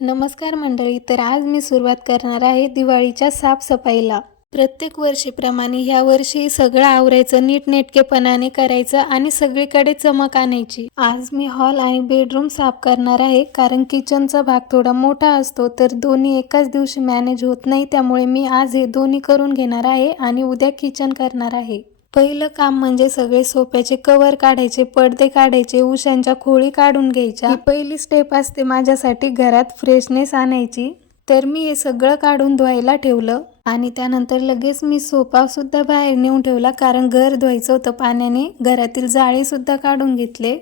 नमस्कार मंडळी तर आज मी सुरुवात करणार आहे दिवाळीच्या साफसफाईला. प्रत्येक वर्षीप्रमाणे ह्या वर्षी सगळं आवरायचं नीटनेटकेपणाने करायचं आणि सगळीकडे चमक आणायची. आज मी हॉल आणि बेडरूम साफ करणार आहे कारण किचनचा भाग थोडा मोठा असतो तर दोन्ही एकाच दिवशी मॅनेज होत नाही त्यामुळे मी आज हे दोन्ही करून घेणार आहे आणि उद्या किचन करणार आहे. पहिलं काम म्हणजे सगळे सोप्याचे कवर काढायचे पडदे काढायचे उशांच्या खोळी काढून घ्यायच्या. पहिली स्टेप असते माझ्यासाठी घरात फ्रेशनेस आणायची. तर मी हे सगळं काढून धुवायला ठेवलं आणि त्यानंतर लगेच मी सोफा सुद्धा बाहेर नेऊन ठेवला कारण घर धुवायचं होतं पाण्याने. घरातील जाळी सुद्धा काढून घेतले.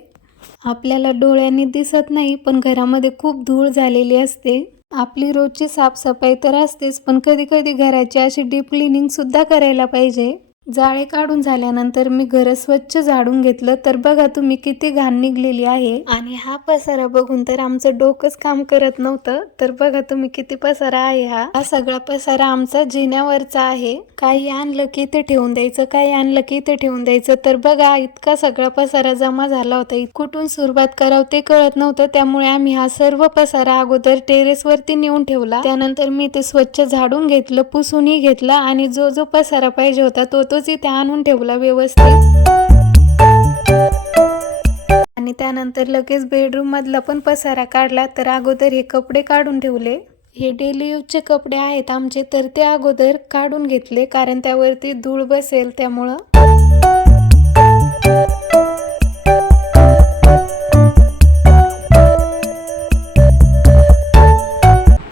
आपल्याला डोळ्यांनी दिसत नाही पण घरामध्ये खूप धूळ झालेली असते. आपली रोजची साफसफाई तर असतेच पण कधी कधी घराची अशी डीप क्लिनिंग सुद्धा करायला पाहिजे. जाळे काढून झाल्यानंतर मी घर स्वच्छ झाडून घेतलं. तर बघा तुम्ही किती घाण निघलेली आहे. आणि हा पसारा बघून तर आमचं डोकंच काम करत नव्हतं. तर बघा तुम्ही किती पसारा आहे हा. हा सगळा पसारा आमचा जिन्यावरचा आहे. काही आणलं की ते ठेवून द्यायचं काही आणलं की ते ठेवून द्यायचं. तर बघा इतका सगळा पसारा जमा झाला होता. कुठून सुरुवात करावं ते कळत नव्हतं. त्यामुळे आम्ही हा सर्व पसारा अगोदर टेरेसवरती नेऊन ठेवला. त्यानंतर मी ते स्वच्छ झाडून घेतलं पुसूनही घेतला. आणि जो जो पसारा पाहिजे होता तो तो तोच इथे आणून ठेवला व्यवस्थित. आणि त्यानंतर लगेच बेडरूममधला पण पसारा काढला तर अगोदर हे कपडे काढून ठेवले. हे डेली यूजचे कपडे आहेत आमचे तर ते अगोदर काढून घेतले कारण त्यावरती धूळ बसेल त्यामुळं.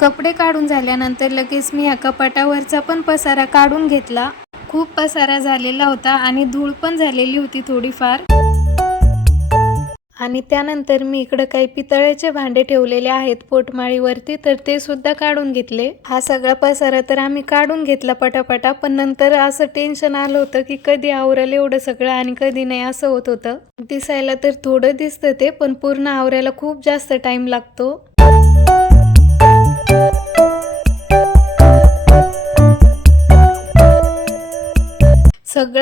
कपडे काढून झाल्यानंतर लगेच मी ह्या कपाटावरचा पण पसारा काढून घेतला. खूप पसारा झालेला होता आणि धूळ पण झालेली होती थोडीफार. आणि त्यानंतर मी इकडं काही पितळ्याचे भांडे ठेवलेले आहेत पोटमाळीवरती तर ते सुद्धा काढून घेतले. हा सगळा पसारा तर आम्ही काढून घेतला पटापटा पण नंतर असं टेन्शन आलं होतं की कधी आवरेल एवढं सगळं आणि कधी नाही असं होत होतं. दिसायला तर थोडं दिसतं ते पण पूर्ण आवरायला खूप जास्त टाइम लागतो.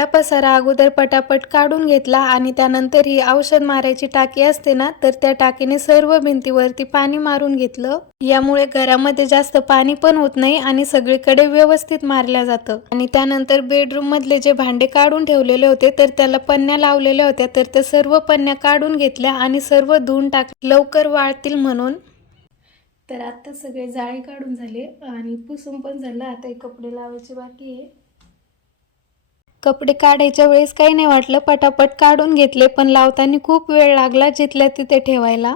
सगळा पसारा अगोदर पटापट काढून घेतला आणि त्यानंतर ही औषध मारायची टाकी असते ना तर त्या टाकीने सर्व भिंतीवरती पाणी मारून घेतलं. यामुळे घरामध्ये जास्त पाणी पण होत नाही आणि सगळीकडे व्यवस्थित मारल्या जातं. आणि त्यानंतर बेडरूम मधले जे भांडे काढून ठेवलेले होते तर त्याला पन्न्या लावलेल्या होत्या तर त्या सर्व पन्न्या काढून घेतल्या आणि सर्व धुवून टाक लवकर वाळतील म्हणून. तर आता सगळे जाळी काढून झाले आणि पुसून पण झालं. आता हे कपडे लावायचे बाकी आहे. कपडे काढायच्या वेळेस काही नाही वाटलं पटापट काढून घेतले पण लावताना खूप वेळ लागला जिथल्या तिथे ठेवायला.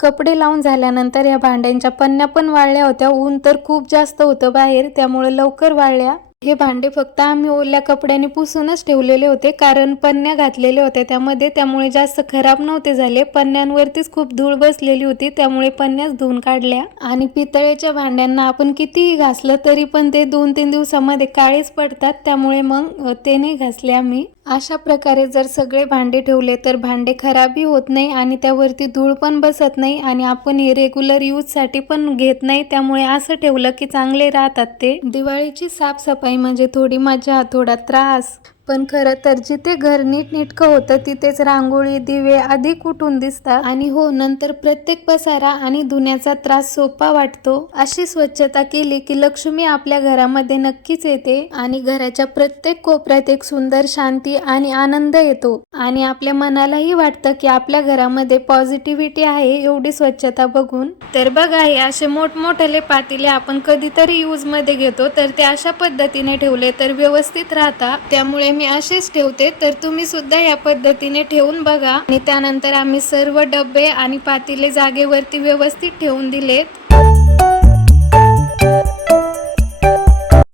कपडे लावून झाल्यानंतर या भांड्यांच्या पन्न्या पण वाळल्या होत्या. ऊन तर खूप जास्त होतं बाहेर त्यामुळे लवकर वाळल्या. हे भांडे फक्त आम्ही ओल्या कपड्याने पुसूनच ठेवलेले होते. कारण पन्न्या घातलेल्या होत्या. त्यामध्ये त्यामुळे जास्त खराब नव्हते झाले. पन्न्यांवरतीच खूप धूळ बसलेली होती. त्यामुळे पन्न्याच धुवून काढल्या. आणि पितळेच्या भांड्यांना आपण कितीही घासलं तरी पण ते दोन तीन दिवसामध्ये काळेच पडतात. त्यामुळे मग ते नाही घासले आम्ही. अशा प्रकारे जर सगळे भांडे ठेवले तर भांडे खराबही होत नाही आणि त्यावरती धूळ पण बसत नाही आणि आपण हे रेग्युलर यूजसाठी पण घेत नाही. त्यामुळे असं ठेवलं की चांगले राहतात ते. दिवाळीची साफसफाई म्हणजे थोडी मजा थोडा त्रास. पण खरं तर जिथे घर नीटनेटकं होतं तिथेच रांगोळी दिवे अधिक उठून दिसतात? आणि हो नंतर प्रत्येक पसारा आणि धुण्याचा त्रास सोपा वाटतो. अशी स्वच्छता केली की लक्ष्मी आपल्या घरामध्ये नक्कीच येते आणि घराच्या प्रत्येक कोपऱ्यात एक सुंदर शांती आणि आनंद येतो. आणि आपल्या मनालाही वाटतं की आपल्या घरामध्ये पॉझिटिव्हिटी आहे एवढी स्वच्छता बघून. तर बघा हे असे मोठमोठले पातीले आपण कधीतरी यूजमध्ये घेतो तर ते अशा पद्धतीने ठेवले तर व्यवस्थित राहतात. त्यामुळे मी असेच ठेवते तर तुम्ही सुद्धा या पद्धतीने ठेवून बघा. आणि त्यानंतर आम्ही सर्व डबे आणि पातीले जागेवरती व्यवस्थित ठेवून दिलेत.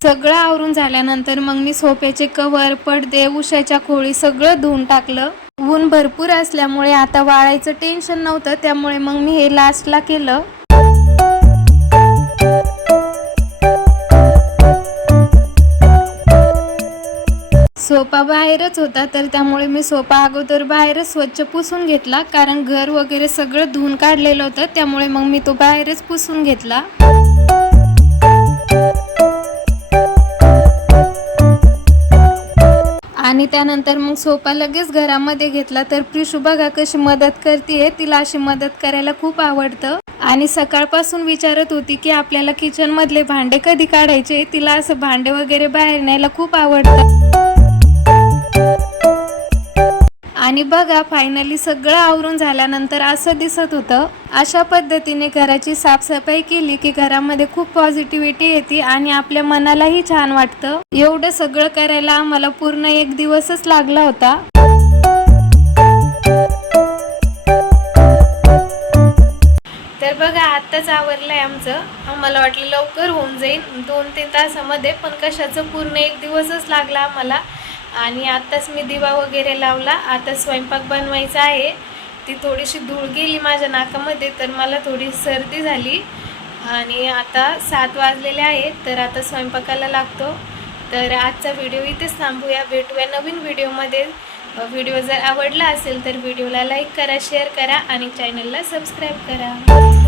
सगळं आवरून झाल्यानंतर मग मी सोफ्याचे कवर पडदे उशाच्या खोळी सगळं धुवून टाकलं. ऊन भरपूर असल्यामुळे आता वाळायचं टेन्शन नव्हतं त्यामुळे मग मी हे लास्टला केलं. सोफा बाहेरच होता तर त्यामुळे मी सोफा अगोदर बाहेरच स्वच्छ पुसून घेतला. कारण घर वगैरे सगळं धुवून काढलेलं होतं त्यामुळे मग मी तो बाहेरच पुसून घेतला. आणि त्यानंतर मग सोफा लगेच घरामध्ये घेतला. तर प्रिशू बघा कशी मदत करते तिला अशी मदत करायला खूप आवडतं. आणि सकाळपासून विचारत होती की आपल्याला किचनमधले भांडे कधी काढायचे? तिला असं भांडे वगैरे बाहेर न्यायला खूप आवडतं. आणि बघा फायनली सगळं आवरून झाल्यानंतर असं दिसत होतं अशा पद्धतीने घराची साफसफाई केली की घरामध्ये खूप पॉझिटिव्हिटी येते आणि आपल्या मनालाही छान वाटतं. एवढं सगळं करायला आम्हाला पूर्ण एक दिवसच लागला होता. तर बघा आत्ताच आवरलंय आमचं. आम्हाला वाटलं लवकर होऊन जाईल. दोन तीन तासामध्ये पण कशाचं पूर्ण एक दिवसच लागला आम्हाला. आणि आत्ताच मी दिवा वगैरे लावला. आता स्वयंपाक बनवायचा आहे. ती थोडीशी धूळ गेली माझ्या नाकामध्ये तर मला थोडी सर्दी झाली. आणि आता सात वाजलेले आहेत तर आता स्वयंपाकाला लागतो. तर आजचा व्हिडिओ इथेच थांबूया. भेटूया नवीन व्हिडिओमध्ये. व्हिडिओ जर आवडला असेल तर व्हिडिओला लाईक करा शेअर करा आणि चॅनलला सबस्क्राईब करा.